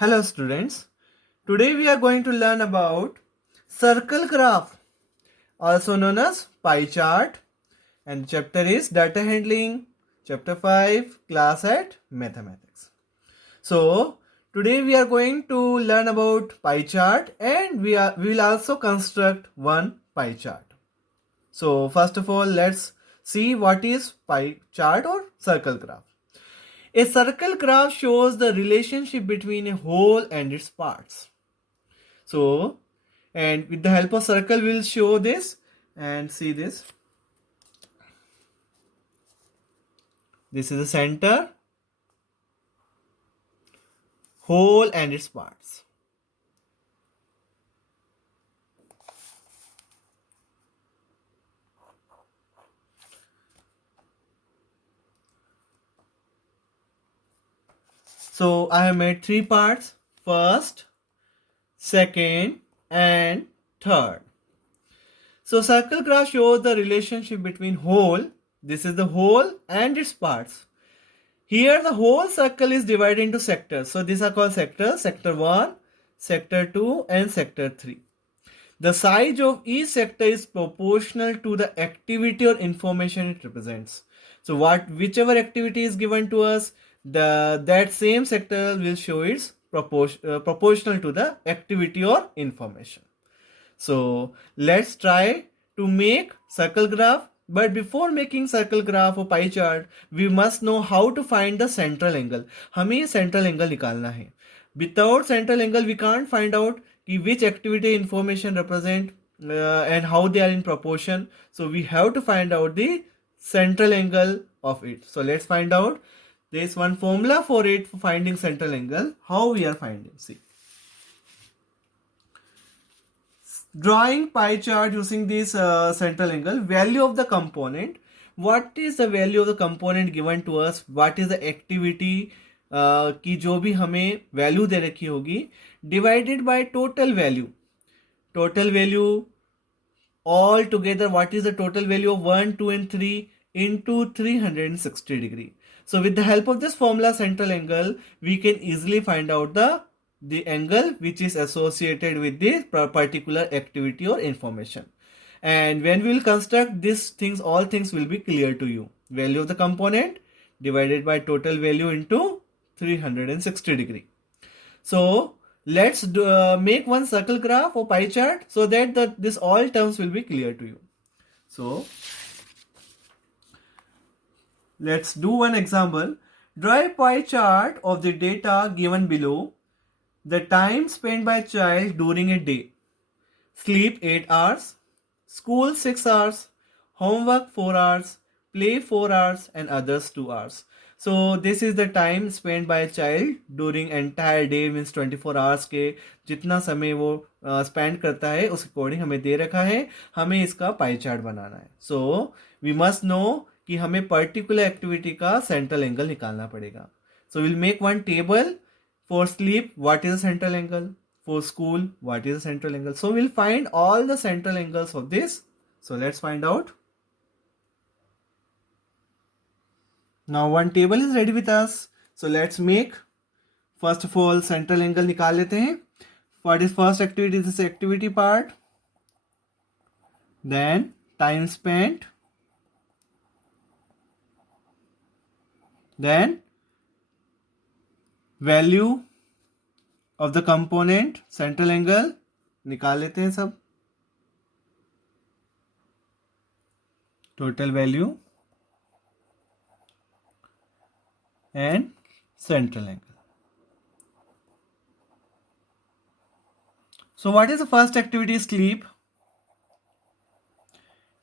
Hello students, today we are going to learn about circle graph, also known as pie chart, and chapter is data handling, chapter 5, class at mathematics. So today we are going to learn about pie chart and we will also construct one pie chart. So first of all, let's see what is pie chart or circle graph. A circle graph shows the relationship between a whole and its parts. So, and with the help of circle, we'll show this and see this. This is the center, whole and its parts. So I have made three parts: first, second, and third. So circle graph shows the relationship between whole, this is the whole, and its parts. Here the whole circle is divided into sectors. So these are called sectors: sector 1, sector 2, and sector 3. The size of each sector is proportional to the activity or information it represents. So whichever activity is given to us, that same sector will show its proportional to the activity or information. So let's try to make circle graph. But before making circle graph or pie chart, we must know how to find the central angle. हमें central angle निकालना है. Without central angle, we can't find out which activity information represent and how they are in proportion. So we have to find out the central angle of it. So let's find out. There is one formula for it for finding central angle. How we are finding? See. Drawing pie chart using this central angle, value of the component. What is the value of the component given to us? What is the activity की जो भी हमें value दे रखी होगी, divided by total value. Total value all together, what is the total value of 1, 2 and 3 into 360 degree. So with the help of this formula central angle, we can easily find out the angle which is associated with this particular activity or information. And when we will construct these things, all things will be clear to you. Value of the component divided by total value into 360 degree. So let's make one circle graph or pie chart so that this all terms will be clear to you. So let's do one example. Draw a pie chart of the data given below. The time spent by child during a day: sleep 8 hours, school 6 hours, homework 4 hours, play 4 hours, and others 2 hours. So this is the time spent by a child during entire day, means 24 hours के जितना समय वो spend करता है उस according हमें दे रखा है. हमें इसका पाई चार्ट बनाना है. So we must know कि हमें particular activity का central angle निकालना पड़ेगा. So we'll make one table. For sleep, what is the central angle? For school, what is the central angle? So we'll find all the central angles of this. So let's find out. Now one table is ready with us. So let's make, first of all, central angle निकाल लेते हैं. What is first activity? This is activity part. Then time spent. Then value of the component, central angle निकाल लेते हैं सब. Total value and central angle. So what is the first activity? Sleep.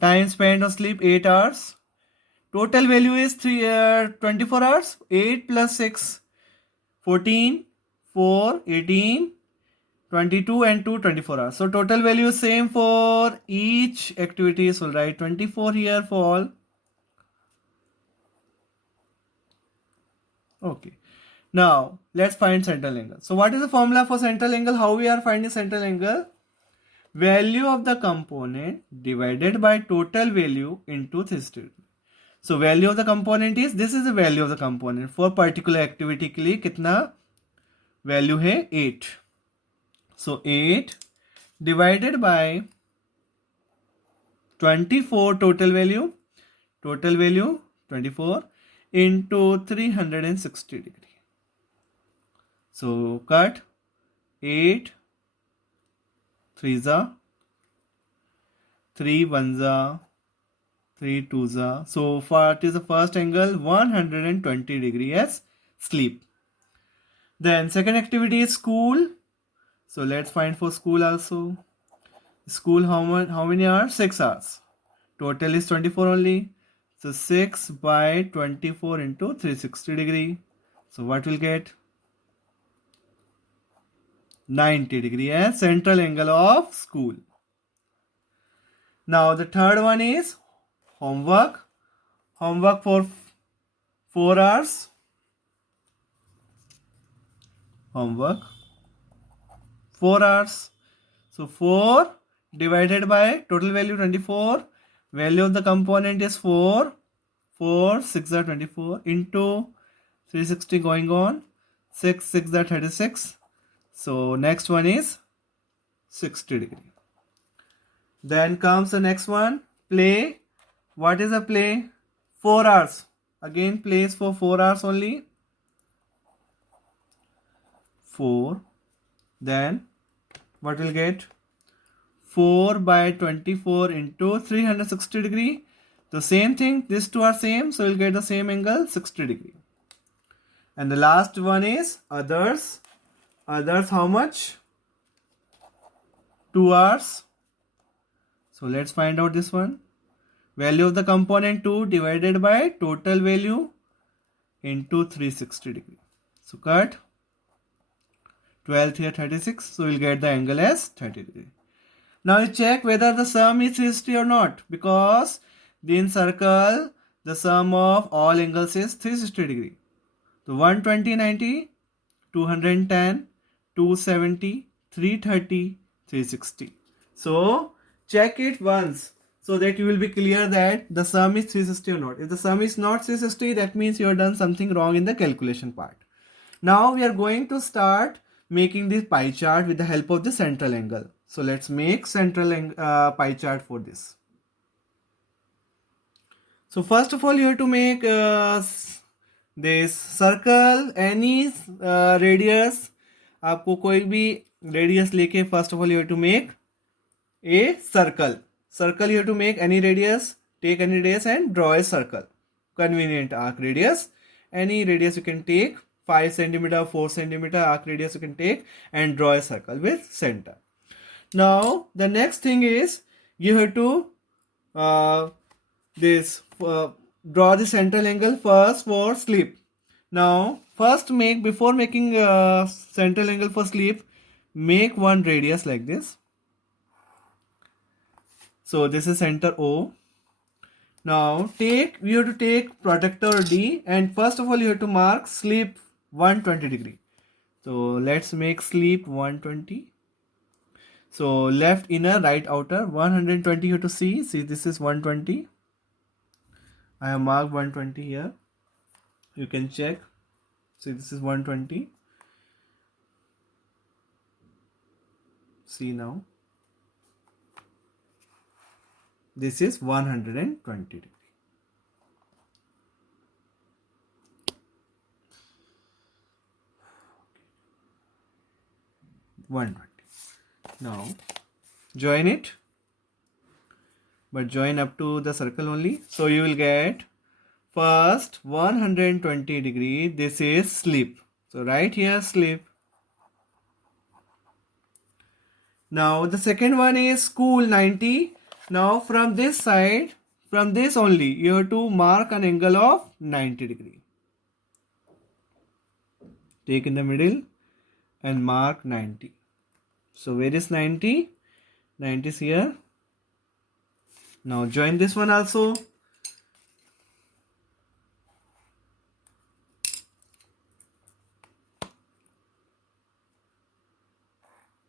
Time spent on sleep 8 hours. Total value is 24 hours. 8 plus 6 14, 4 18, 22 and 2 24 hours. So total value is same for each activity. So write 24 here for all. Okay. Now let's find central angle. So what is the formula for central angle? How we are finding central angle? Value of the component divided by total value into 360. So value of the component is, this is the value of the component for particular activity के लिए कितना value है 8. So 8 divided by 24 total value 24 into 360 degree. So cut 8 3s are 3 1s are 3 2s are. So what is the first angle? 120 degree as sleep. Then second activity is school. So let's find for school also. School how many hours? 6 hours. Total is 24 only. So 6 by 24 into 360 degree. So what will get? 90 degree as central angle of school. Now the third one is homework. Homework for 4 hours. Homework 4 hours. So 4 divided by total value 24. Value of the component is 4. 4 6 are 24 into 360 going on. 6 6 are 36. So next one is 60 degree. Then comes the next one, play. What is a play? 4 hours. Again plays for 4 hours only. 4. Then what will get? 4 by 24 into 360 degree. The same thing, these two are same, so we'll get the same angle, 60 degree. And the last one is others. Others how much? 2 hours. So let's find out this one. Value of the component 2 divided by total value into 360 degree. So cut 12 here 36. So we'll get the angle as 30 degree. Now you check whether the sum is 360 or not, because in circle the sum of all angles is 360 degree. So 120 90, 210, 270, 330, 360. So check it once so that you will be clear that the sum is 360 or not. If the sum is not 360, that means you have done something wrong in the calculation part. Now we are going to start making this pie chart with the help of the central angle. So let's make central pie chart for this. So first of all you have to make this circle, any radius. आपको कोई भी radius लेके first of all you have to make a circle. Circle you have to make any radius, take any radius and draw a circle. Convenient arc radius. Any radius you can take, 5 centimeter, 4 centimeter arc radius you can take and draw a circle with center. Now the next thing is you have to draw the central angle first for sleep. Now first before making central angle for sleep, make one radius like this. So this is center O. Now you have to take protractor D, and first of all you have to mark sleep 120 degree. So let's make sleep 120. So left inner, right outer, 120 you have to see this is 120. I have marked 120 here. You can check. See this is 120. See now. This is 120 degree. Now join it, but join up to the circle only. So you will get first 120 degree. This is sleep. So right here sleep. Now the second one is school 90. Now from this side, from this only, you have to mark an angle of 90 degree. Take in the middle and mark 90. So where is 90? 90 is here. Now join this one also.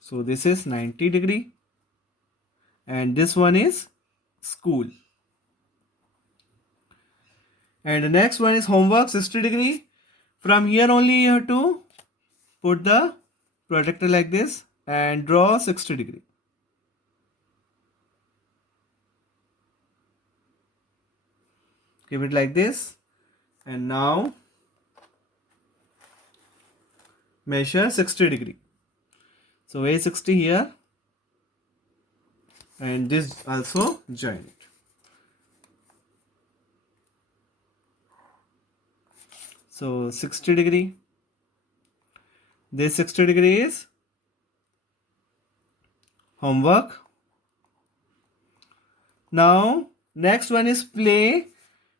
So this is 90 degree. And this one is school. And the next one is homework 60 degree. From here only you have to put the protractor like this and draw 60 degree. Keep it like this, and now measure 60 degree. So a 60 here, and this also join it. So 60 degree. This 60 degree is homework. Now next one is play.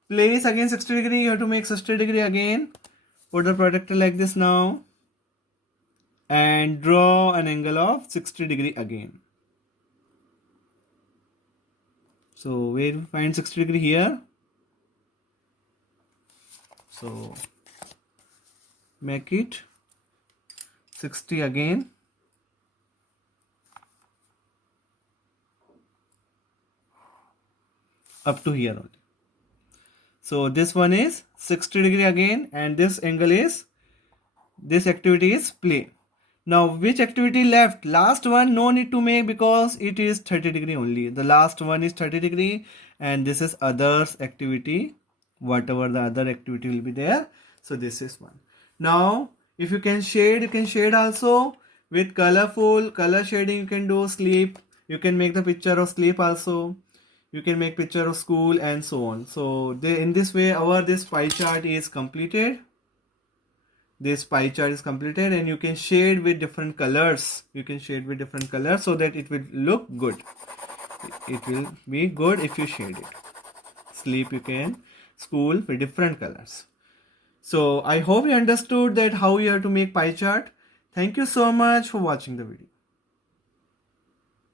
Play is again 60 degree. You have to make 60 degree again. Put the protractor like this now, and draw an angle of 60 degree again. So where we find 60 degree here. So make it 60 again. Up to here only. So this one is 60 degree again, and this angle is, this activity is play. Now which activity left? Last one no need to make because it is 30 degree only. The last one is 30 degree, and this is others activity, whatever the other activity will be there. So this is one. Now if you can shade, you can shade also with colorful color shading. You can do sleep, you can make the picture of sleep also, you can make picture of school and so on. So in this way our this pie chart is completed. This pie chart is completed, and you can shade with different colors. You can shade with different colors so that it will look good. It will be good if you shade it. Sleep you can, school with different colors. So I hope you understood that how you have to make pie chart. Thank you so much for watching the video.